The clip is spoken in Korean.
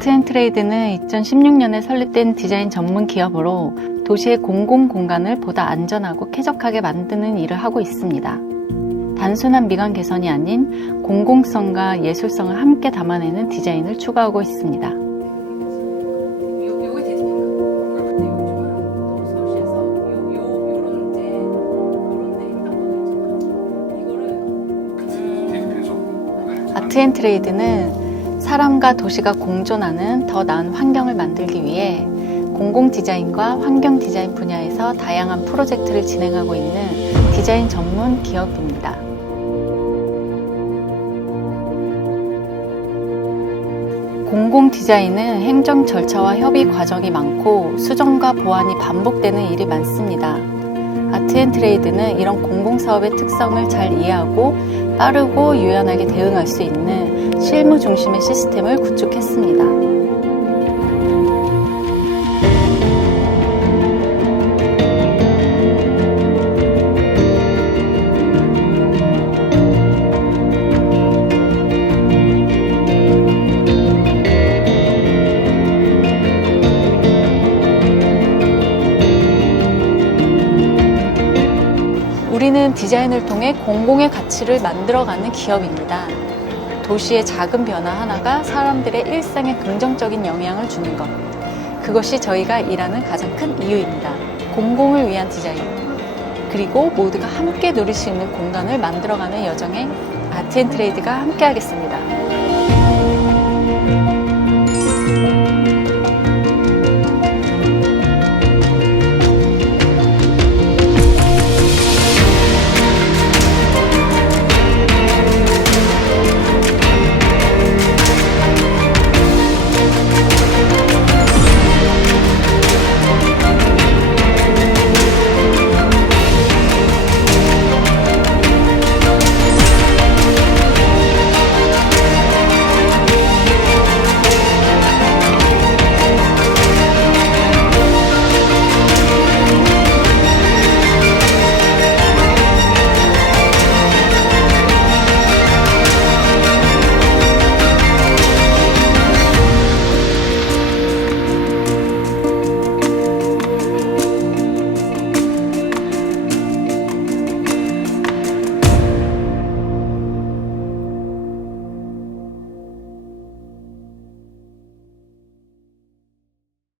아트앤트레이드는 2016년에 설립된 디자인 전문 기업으로 도시의 공공 공간을 보다 안전하고 쾌적하게 만드는 일을 하고 있습니다. 단순한 미관 개선이 아닌 공공성과 예술성을 함께 담아내는 디자인을 추구하고 있습니다. 아트앤트레이드는 사람과 도시가 공존하는 더 나은 환경을 만들기 위해 공공 디자인과 환경 디자인 분야에서 다양한 프로젝트를 진행하고 있는 디자인 전문 기업입니다. 공공 디자인은 행정 절차와 협의 과정이 많고 수정과 보완이 반복되는 일이 많습니다. 아트앤트레이드는 이런 공공사업의 특성을 잘 이해하고 빠르고 유연하게 대응할 수 있는 실무 중심의 시스템을 구축했습니다. 우리는 디자인을 통해 공공의 가치를 만들어가는 기업입니다. 도시의 작은 변화 하나가 사람들의 일상에 긍정적인 영향을 주는 것. 그것이 저희가 일하는 가장 큰 이유입니다. 공공을 위한 디자인. 그리고 모두가 함께 누릴 수 있는 공간을 만들어가는 여정에 아트앤트레이드가 함께하겠습니다.